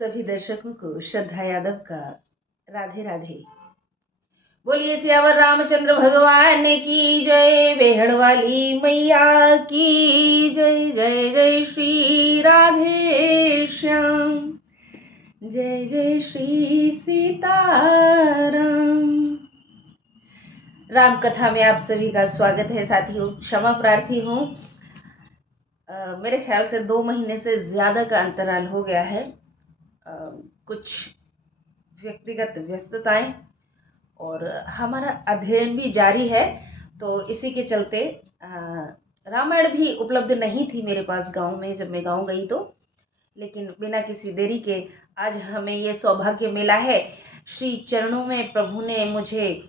सभी दर्शकों को श्रद्धा यादव का राधे राधे। बोलिए सियावर रामचंद्र भगवान की जय, बेहड़ वाली मैया की जय। जय जय श्री राधे श्याम, जय जय श्री सीताराम। राम कथा में आप सभी का स्वागत है। साथियों, क्षमा प्रार्थी हूँ, मेरे ख्याल से 2 महीने से ज़्यादा का अंतराल हो गया है। कुछ व्यक्तिगत व्यस्तताएं और हमारा अध्ययन भी जारी है, तो इसी के चलते रामायण भी उपलब्ध नहीं थी मेरे पास गांव में जब मैं गांव गई तो। लेकिन बिना किसी देरी के आज हमें ये सौभाग्य मिला है, श्री चरणों में प्रभु ने मुझे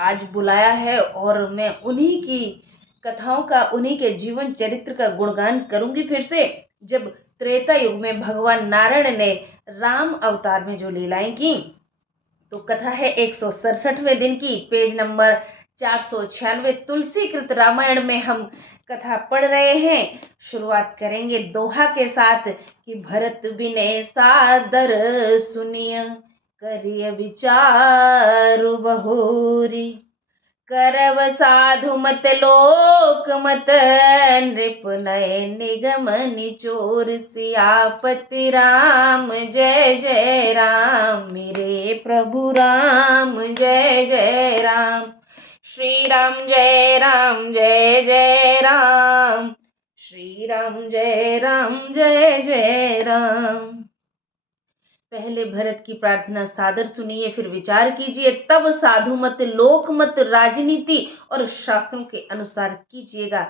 आज बुलाया है और मैं उन्हीं की कथाओं का, उन्हीं के जीवन चरित्र का गुणगान करूंगी फिर से। जब त्रेता युग में भगवान नारायण ने राम अवतार में जो लीलाएं की, तो कथा है 167वें दिन की, पेज नंबर 496। तुलसी कृत रामायण में हम कथा पढ़ रहे हैं। शुरुआत करेंगे दोहा के साथ कि भरत बिने सादर सुनिय, करिय विचारु बहुरी, करव साधु मत लोक मत, नृप नय निगम निचोर, सियापति राम जय जय राम, मेरे प्रभु राम जय जय राम। श्री राम जय राम जय जय राम, श्री राम जय जय राम। पहले भरत की प्रार्थना सादर सुनिए, फिर विचार कीजिए, तब साधु मत लोक मत राजनीति और शास्त्रों के अनुसार कीजिएगा।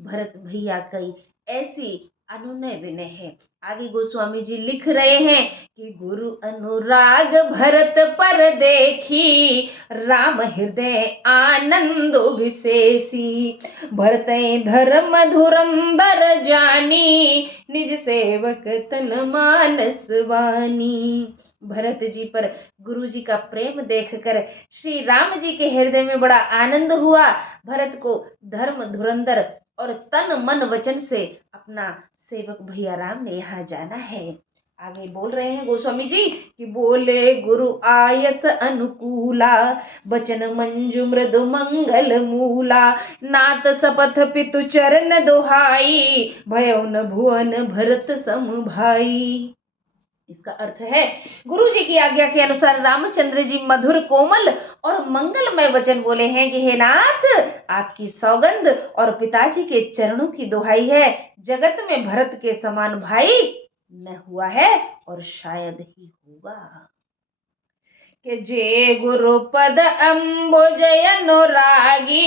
भरत भैया की ऐसी अनुनय विनय है। आगे गोस्वामी जी लिख रहे हैं कि गुरु अनुराग भरत पर देखी, राम हृदय आनंद विशेषी, भरत धर्म धुरंधर जानी, निज सेवक तन मानस वानी। भरत जी पर गुरु जी का प्रेम देखकर श्री राम जी के हृदय में बड़ा आनंद हुआ। भरत को धर्म धुरंधर और तन मन वचन से अपना सेवक भैया राम ने यहाँ जाना है। आगे बोल रहे हैं गोस्वामी जी कि बोले गुरु आयस अनुकूला, बचन मंजु मृदु मंगल मूला, नात सपथ पितु चरण दोहाई, भयो न भुवन भरत सम भाई। इसका अर्थ है, गुरु जी की आज्ञा के अनुसार रामचंद्र जी मधुर कोमल और मंगलमय वचन बोले हैं कि हे नाथ, आपकी सौगंध और पिताजी के चरणों की दुहाई है, जगत में भरत के समान भाई न हुआ है और शायद ही होगा। कि जे गुरु पद अम्बुज अनुरागी,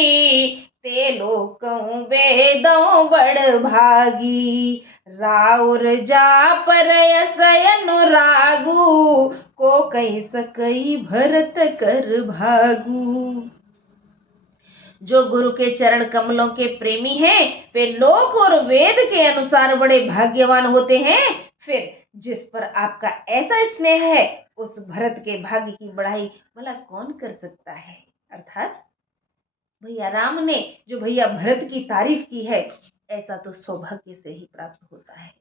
ते लोकं वेदों बड़ भागी, राउर जा पर यस अनुरागु, को कई सकई भरत कर भागु। जो गुरु के चरण कमलों के प्रेमी हैं, वे लोक और वेद के अनुसार बड़े भाग्यवान होते हैं। फिर जिस पर आपका ऐसा स्नेह है, उस भरत के भाग्य की बढ़ाई भला कौन कर सकता है। अर्थात भैया राम ने जो भैया भरत की तारीफ की है, ऐसा तो सौभाग्य से ही प्राप्त होता है।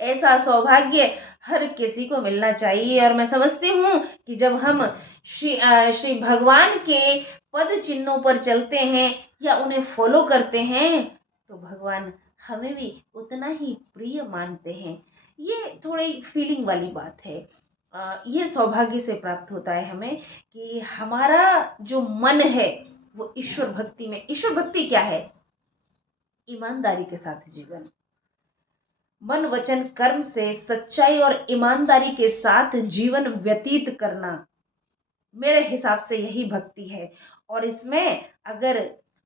ऐसा सौभाग्य हर किसी को मिलना चाहिए। और मैं समझती हूँ कि जब हम श्री भगवान के पद चिन्हों पर चलते हैं या उन्हें फॉलो करते हैं, तो भगवान हमें भी उतना ही प्रिय मानते हैं। ये थोड़ी फीलिंग वाली बात है। ये सौभाग्य से प्राप्त होता है हमें कि हमारा जो मन है वो ईश्वर भक्ति में। ईश्वर भक्ति क्या है? ईमानदारी के साथ जीवन, मन वचन कर्म से सच्चाई और ईमानदारी के साथ जीवन व्यतीत करना, मेरे हिसाब से यही भक्ति है। और इसमें अगर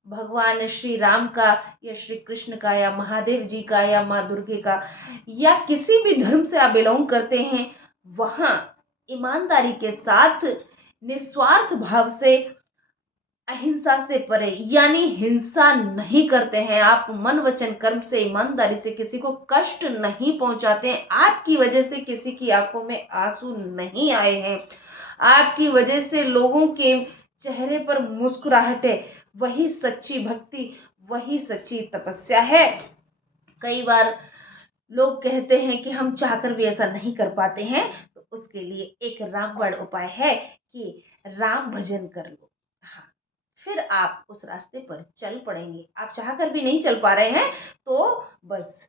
भगवान श्री राम का या श्री कृष्ण का या महादेव जी का या माँ दुर्गे का या किसी भी धर्म से आप बिलोंग करते हैं, वहाँ ईमानदारी के साथ निस्वार्थ भाव से, अहिंसा से परे, यानी हिंसा नहीं करते हैं, आप मन वचन कर्म से ईमानदारी से किसी को कष्ट नहीं पहुंचाते हैं, आपकी वजह से किसी की आंखों में आंसू नहीं आए हैं, आपकी वजह से लोगों के चेहरे पर मुस्कुराहट है, वही सच्ची भक्ति, वही सच्ची तपस्या है। कई बार लोग कहते हैं कि हम चाहकर भी ऐसा नहीं कर पाते हैं, तो उसके लिए एक रामबाण उपाय है कि राम भजन कर लो। हाँ, फिर आप उस रास्ते पर चल पड़ेंगे। आप चाहकर भी नहीं चल पा रहे हैं तो बस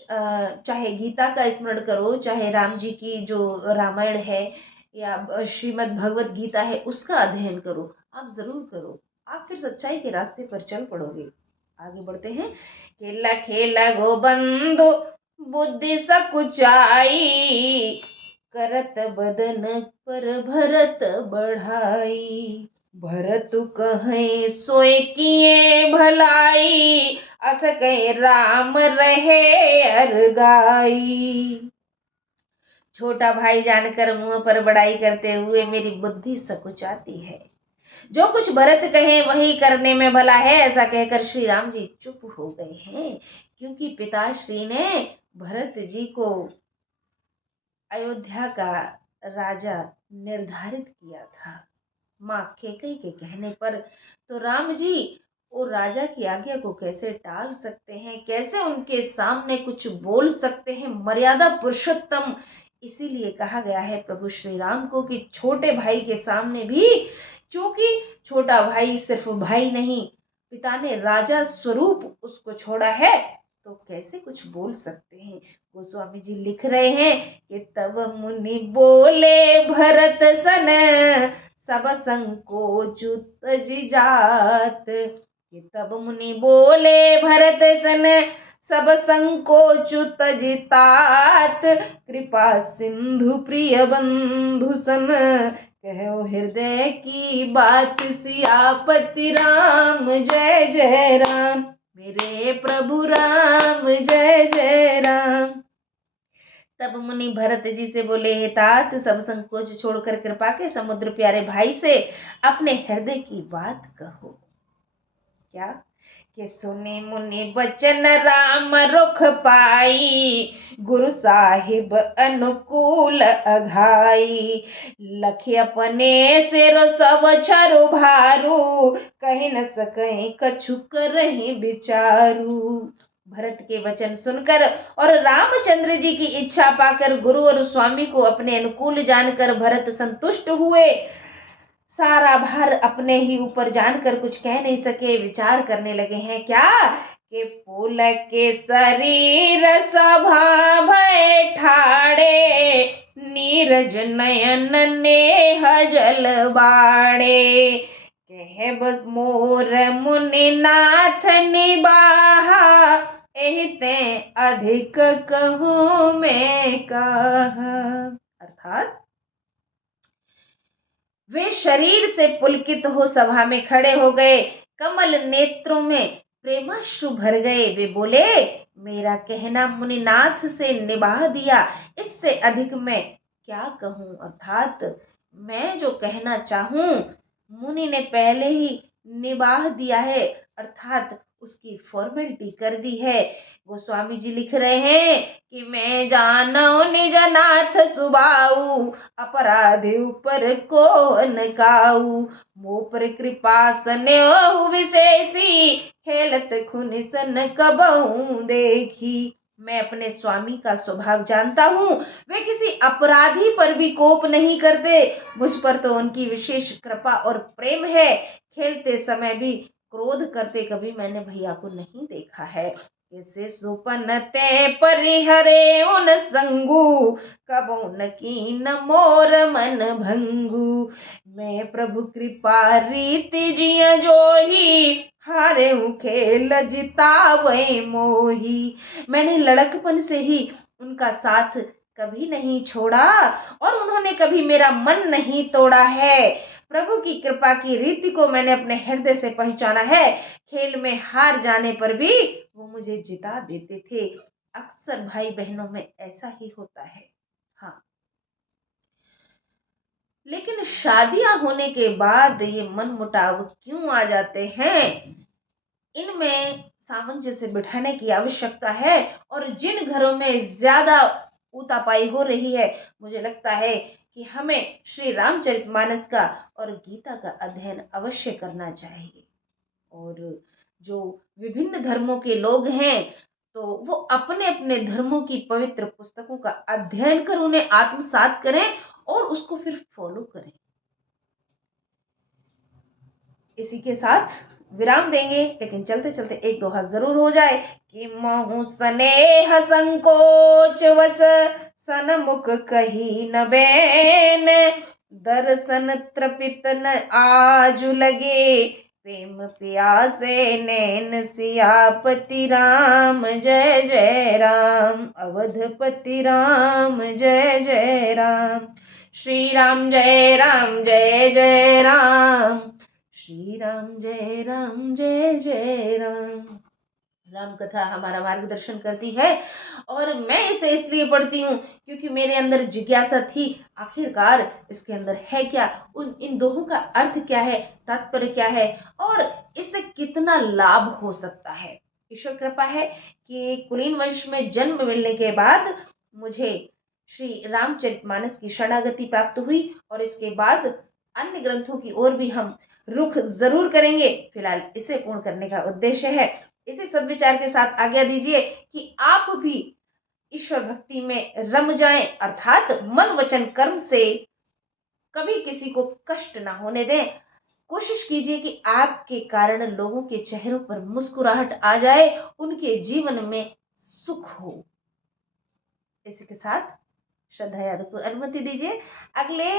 चाहे गीता का स्मरण करो, चाहे राम जी की जो रामायण है या श्रीमद् भगवत गीता है उसका अध्ययन करो, आप जरूर करो। आप फिर सच्चाई के रास्ते पर चल पड़ोगे। आगे बढ़ते हैं। खेला खेला गो बंधु बुद्धि सकुचाई, करत बदन पर भरत बढ़ाई। भरत कहें सोए किए भलाई, अस कहे राम रहे अरगाई। छोटा भाई जानकर मुंह पर बड़ाई करते हुए मेरी बुद्धि सकुचाती है। जो कुछ भरत कहे वही करने में भला है, ऐसा कहकर श्री राम जी चुप हो गए हैं, क्योंकि पिताश्री ने भरत जी को अयोध्या का राजा निर्धारित किया था माँ कैकेयी के कहने पर। तो राम जी वो राजा की आज्ञा को कैसे टाल सकते हैं, कैसे उनके सामने कुछ बोल सकते हैं। मर्यादा पुरुषोत्तम इसीलिए कहा गया है प्रभु श्री राम को कि छोटे भाई के सामने भी, क्योंकि छोटा भाई सिर्फ भाई नहीं, पिता ने राजा स्वरूप उसको छोड़ा है, तो कैसे कुछ बोल सकते हैं। गोस्वामी जी लिख रहे हैं कि तब मुनि बोले भरत सन, सब संकोच तज जात। कि तब मुनि बोले भरत सन, सब संकोच तज तात। कृपा सिंधु प्रिय बंधु सन, कहो हृदय की बात सियापति राम जय जय राम। मेरे प्रभु राम जय जय राम। तब मुनि भरत जी से बोले, हे तात, सब संकोच छोड़कर कृपा के समुद्र प्यारे भाई से अपने हृदय की बात कहो। क्या कि सुने मुनि वचन राम रुख पाई, गुरु साहिब अनुकूल अघाई। लखे अपने सिर सब छरु भारू, कहीं न सके कछु करहि विचारू। भरत के वचन सुनकर और रामचंद्र जी की इच्छा पाकर गुरु और स्वामी को अपने अनुकूल जानकर भरत संतुष्ट हुए। सारा भार अपने ही ऊपर जानकर कुछ कह नहीं सके, विचार करने लगे हैं क्या कि फूल के शरीर सभा भय ठाड़े, नीरज नयन नेह जल बाड़े। कह बस मोर मुनि नाथ निबाहा, एहिते अधिक कहूँ मैं कहा। अर्थात वे शरीर से पुलकित हो सभा में खड़े हो गए, कमल नेत्रों में प्रेमाश्रु भर गए। वे बोले, मेरा कहना मुनिनाथ से निभा दिया, इससे अधिक मैं क्या कहूँ। अर्थात मैं जो कहना चाहूं मुनि ने पहले ही निभा दिया है, अर्थात उसकी फॉर्मेलिटी कर दी है। गोस्वामी जी लिख रहे हैं कि मैं जानो निज नाथ सुबाऊ, अपराधे ऊपर को नकाऊ। मो पर कृपा स्नेह विशेषी, खेलत खुन सन कबहू देखी। मैं अपने स्वामी का स्वभाव जानता हूँ, वे किसी अपराधी पर भी कोप नहीं करते। मुझ पर तो उनकी विशेष कृपा और प्रेम है। खेलते समय भी क्रोध करते कभी मैंने भैया को नहीं देखा है। कैसे सुपन ते परिहरे उन संगू, कबो न कीन मोर मन भंगू। मैं प्रभु कृपा रीति जिय जोही, हारे खेल जितावे मोही। मैंने लड़कपन से ही उनका साथ कभी नहीं छोड़ा और उन्होंने कभी मेरा मन नहीं तोड़ा है। प्रभु की कृपा की रीति को मैंने अपने हृदय से पहचाना है। खेल में हार जाने पर भी वो मुझे जिता देते थे। अक्सर भाई बहनों में ऐसा ही होता है। हाँ, लेकिन शादियां होने के बाद ये मन मुटाव क्यों आ जाते हैं, इनमें सामंजस्य बिठाने की आवश्यकता है। और जिन घरों में ज्यादा ऊतापाई हो रही है, मुझे लगता है कि हमें श्री रामचरितमानस का और गीता का अध्ययन अवश्य करना चाहिए। और जो विभिन्न धर्मों के लोग हैं तो वो अपने अपने धर्मों की पवित्र पुस्तकों का अध्ययन कर उन्हें आत्मसात करें और उसको फिर फॉलो करें। इसी के साथ विराम देंगे, लेकिन चलते चलते एक दोहा जरूर हो जाए कि मोहु स्नेह संकोच वस सनमुख कही न बैन, दर्शन तृपित न आजु लगे, प्रेम प्यासे नैन सियापति राम जय जय राम, अवधपति राम जय जय राम। श्री राम जय जय राम, श्री राम जय जय राम। राम कथा हमारा मार्गदर्शन करती है और मैं इसे इसलिए पढ़ती हूँ क्योंकि मेरे अंदर जिज्ञासा थी, आखिरकार इसके अंदर है क्या, इन दोहों का अर्थ क्या है, तात्पर्य क्या है और इससे कितना लाभ हो सकता है। ईश्वर कृपा है कि कुलीन वंश में जन्म मिलने के बाद मुझे श्री रामचरितमानस की शरणागति प्राप्त हुई और इसके बाद अन्य ग्रंथों की ओर भी हम रुख जरूर करेंगे। फिलहाल इसे पूर्ण करने का उद्देश्य है। इसी सद्विचार के साथ आज्ञा दीजिए कि आप भी ईश्वर भक्ति में रम जाएं, अर्थात मन वचन कर्म से कभी किसी को कष्ट ना होने दें। कोशिश कीजिए कि आपके कारण लोगों के चेहरों पर मुस्कुराहट आ जाए, उनके जीवन में सुख हो। इसी के साथ श्रद्धा यादव को अनुमति दीजिए, अगले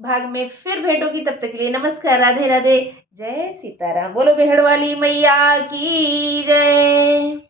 भाग में फिर भेंट होगी। तब तक के लिए नमस्कार, राधे राधे, जय सीताराम। बोलो बेहड़ वाली मैया की जय।